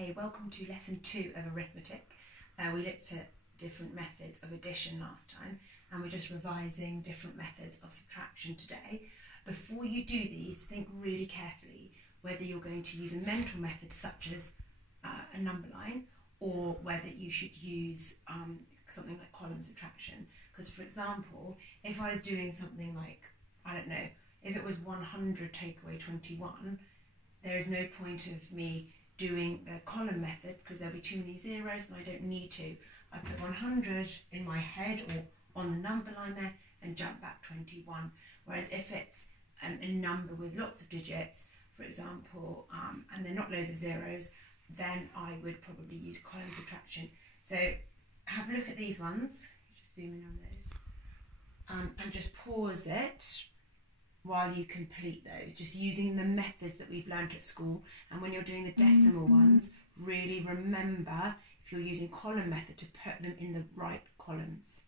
Okay, welcome to lesson 2 of arithmetic. We looked at different methods of addition last time, and we're just revising different methods of subtraction today. Before you do these, think really carefully whether you're going to use a mental method such as a number line, or whether you should use something like column subtraction. Because for example, if I was doing something like, I don't know, if it was 100 take away 21, there is no point of me doing the column method because there'll be too many zeros and I don't need to. I put 100 in my head or on the number line there and jump back 21. Whereas if it's a number with lots of digits, for example, and they're not loads of zeros, then I would probably use column subtraction. So have a look at these ones, just zoom in on those, and just pause it while you complete those, just using the methods that we've learned at school. And when you're doing the decimal ones, really remember, if you're using column method, to put them in the right columns.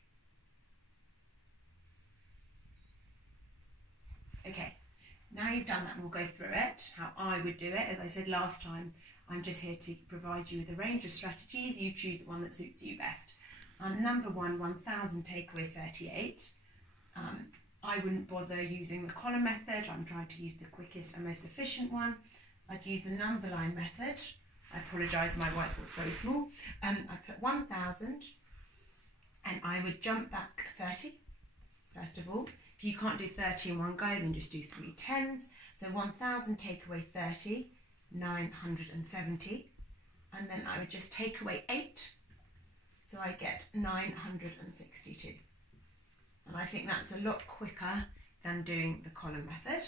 Okay, now you've done that, and we'll go through it, how I would do it. As I said last time, I'm just here to provide you with a range of strategies. You choose the one that suits you best. Number 1, 1000 take away 38. I wouldn't bother using the column method. I'm trying to use the quickest and most efficient one. I'd use the number line method. I apologise, my whiteboard's very small. I put 1000 and I would jump back 30, first of all. If you can't do 30 in one go, then just do 3 tens. So 1000 take away 30, 970. And then I would just take away 8. So I get 962. And I think that's a lot quicker than doing the column method.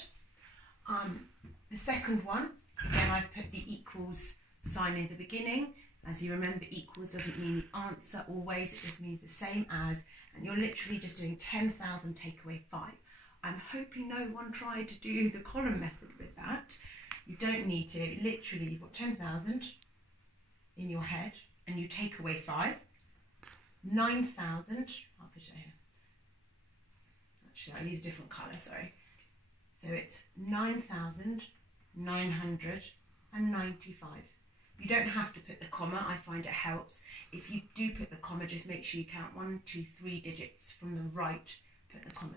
The second one, again, I've put the equals sign near the beginning. As you remember, equals doesn't mean the answer always, it just means the same as, and you're literally just doing 10,000 take away 5. I'm hoping no one tried to do the column method with that. You don't need to. Literally, you've got 10,000 in your head and you take away 5. 9,000, I'll put it here. Actually, I use a different colour, sorry. So it's 9,995. You don't have to put the comma, I find it helps. If you do put the comma, just make sure you count 1, 2, 3 digits from the right, put the comma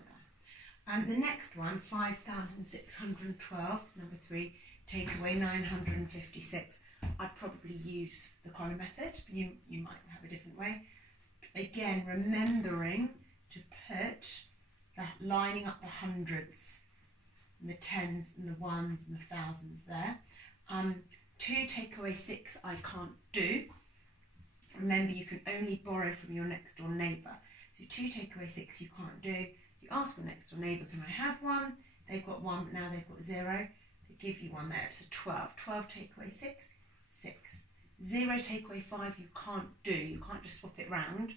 there. The next one, 5,612, number 3, take away 956. I'd probably use the column method, but you might have a different way. Again, remembering to put lining up the hundreds and the tens and the ones and the thousands there. 2 take away 6 I can't do. Remember, you can only borrow from your next door neighbour. So 2 take away 6 you can't do. You ask your next door neighbour, can I have one? They've got 1, but now they've got 0. They give you 1 there, it's a 12. 12 take away 6, 6. 0 take away 5 you can't do. You can't just swap it round.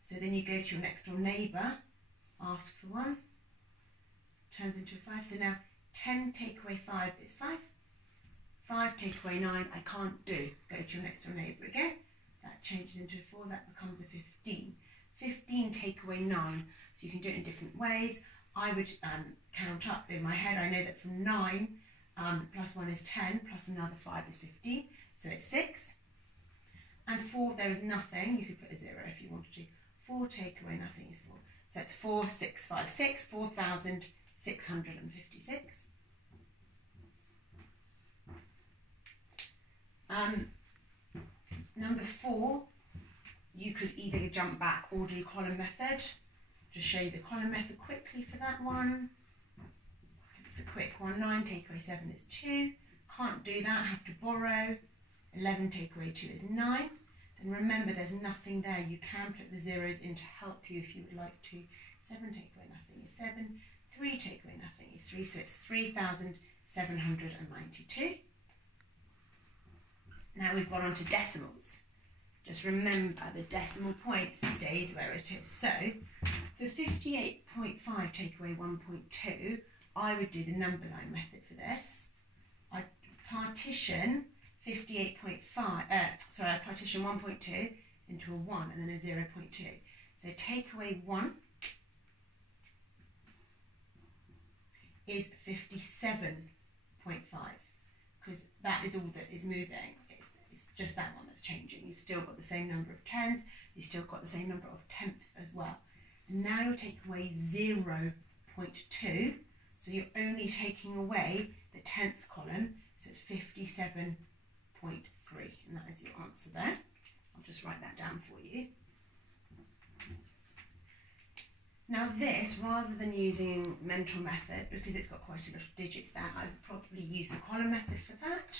So then you go to your next door neighbour, ask for 1, turns into a 5. So now 10 take away 5 is 5. 5 take away 9 I can't do. Go to your next door neighbour again. That changes into a 4, that becomes a 15. 15 take away 9. So you can do it in different ways. I would count up in my head. I know that from 9 plus 1 is 10, plus another 5 is 15. So it's 6. And 4, there is nothing. You could put a 0 if you wanted to. 4 take away nothing is 4. So it's 4,656, 4,656. Number 4, you could either jump back or do column method. Just show you the column method quickly for that one. It's a quick one. 9 take away 7 is 2. Can't do that, have to borrow. 11 take away 2 is 9. Then remember, there's nothing there. You can put the zeros in to help you if you would like to. 7 take away nothing is 7. 3 take away nothing is 3. So it's 3,792. Now we've gone on to decimals. Just remember, the decimal point stays where it is. So for 58.5 take away 1.2, I would do the number line method for this. I'd partition 58.5, I'd partition 1.2 into a 1 and then a 0.2. So take away 1 is 57.5, because that is all that is moving. just that one that's changing. You've still got the same number of tens, you've still got the same number of tenths as well. And now you're taking away 0.2, so you're only taking away the tenths column, so it's 57.3, and that is your answer there. I'll just write that down for you. Now this, rather than using mental method, because it's got quite a lot of digits there, I would probably use the column method for that.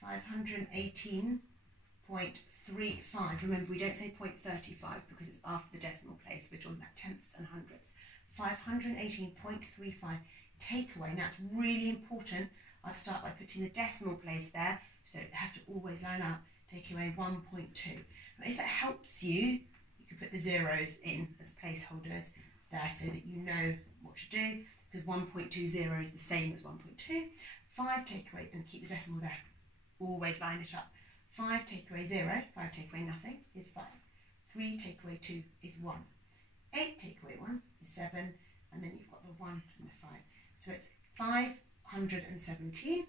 518.35. Remember, we don't say 0.35 because it's after the decimal place. We're talking about tenths and hundredths. 518.35 take away. Now it's really important. I'd start by putting the decimal place there, so it has to always line up. Take away 1.2. Now, if it helps you, you could put the zeros in as placeholders there so that you know what to do, because 1.20 is the same as 1.2. 5 take away, and keep the decimal there. Always line it up. 5 take away 0, 5 take away nothing is 5. 3 take away 2 is 1. 8 take away 1 is 7, and then you've got the 1 and the 5. So it's 517.15.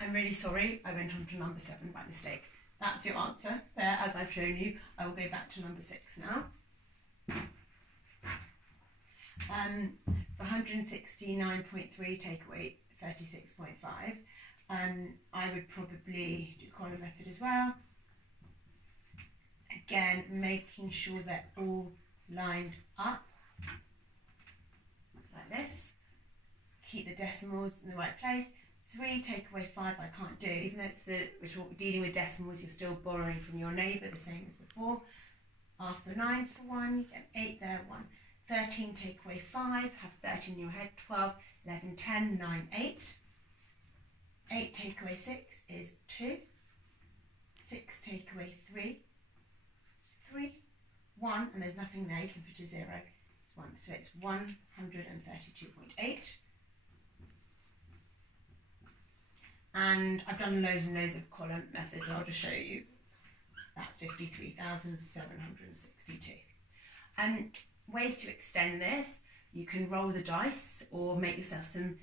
I'm really sorry, I went on to number 7 by mistake. That's your answer there, as I've shown you. I will go back to number 6 now. For 169.3 take away 36.5. I would probably do column method as well. Again, making sure they're all lined up like this. Keep the decimals in the right place. 3 take away 5 I can't do, even though we're dealing with decimals, you're still borrowing from your neighbour, the same as before. Ask the 9 for 1, you get 8 there, 1. 13 take away 5, have 13 in your head, 12, 11, 10, 9, 8. 8 take away 6 is 2. 6 take away 3 is 3. 1, and there's nothing there, you can put a 0, it's 1. So it's 132.8. And I've done loads and loads of column methods, so I'll just show you that 53,762. Ways to extend this: you can roll the dice or make yourself some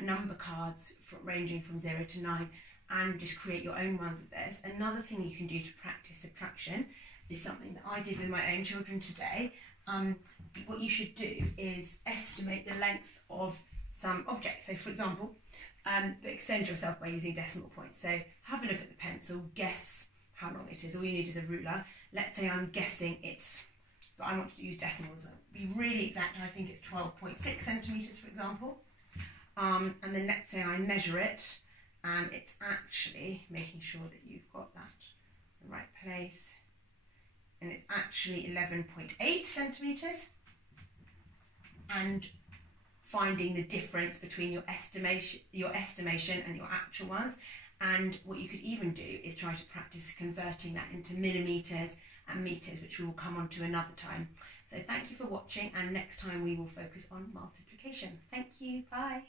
number cards ranging from 0 to 9 and just create your own ones of this. Another thing you can do to practice subtraction is something that I did with my own children today. What you should do is estimate the length of some objects. So for example, extend yourself by using decimal points. So have a look at the pencil, guess how long it is. All you need is a ruler. Let's say I'm guessing it, but I want to use decimals. Be really exact, and I think it's 12.6 centimetres, for example. And then let's say I measure it, and it's actually making sure that you've got that in the right place, and it's actually 11.8 centimetres. And finding the difference between your estimation and your actual ones. And what you could even do is try to practice converting that into millimetres and metres, which we will come on to another time. So thank you for watching, and next time we will focus on multiplication. Thank you, bye.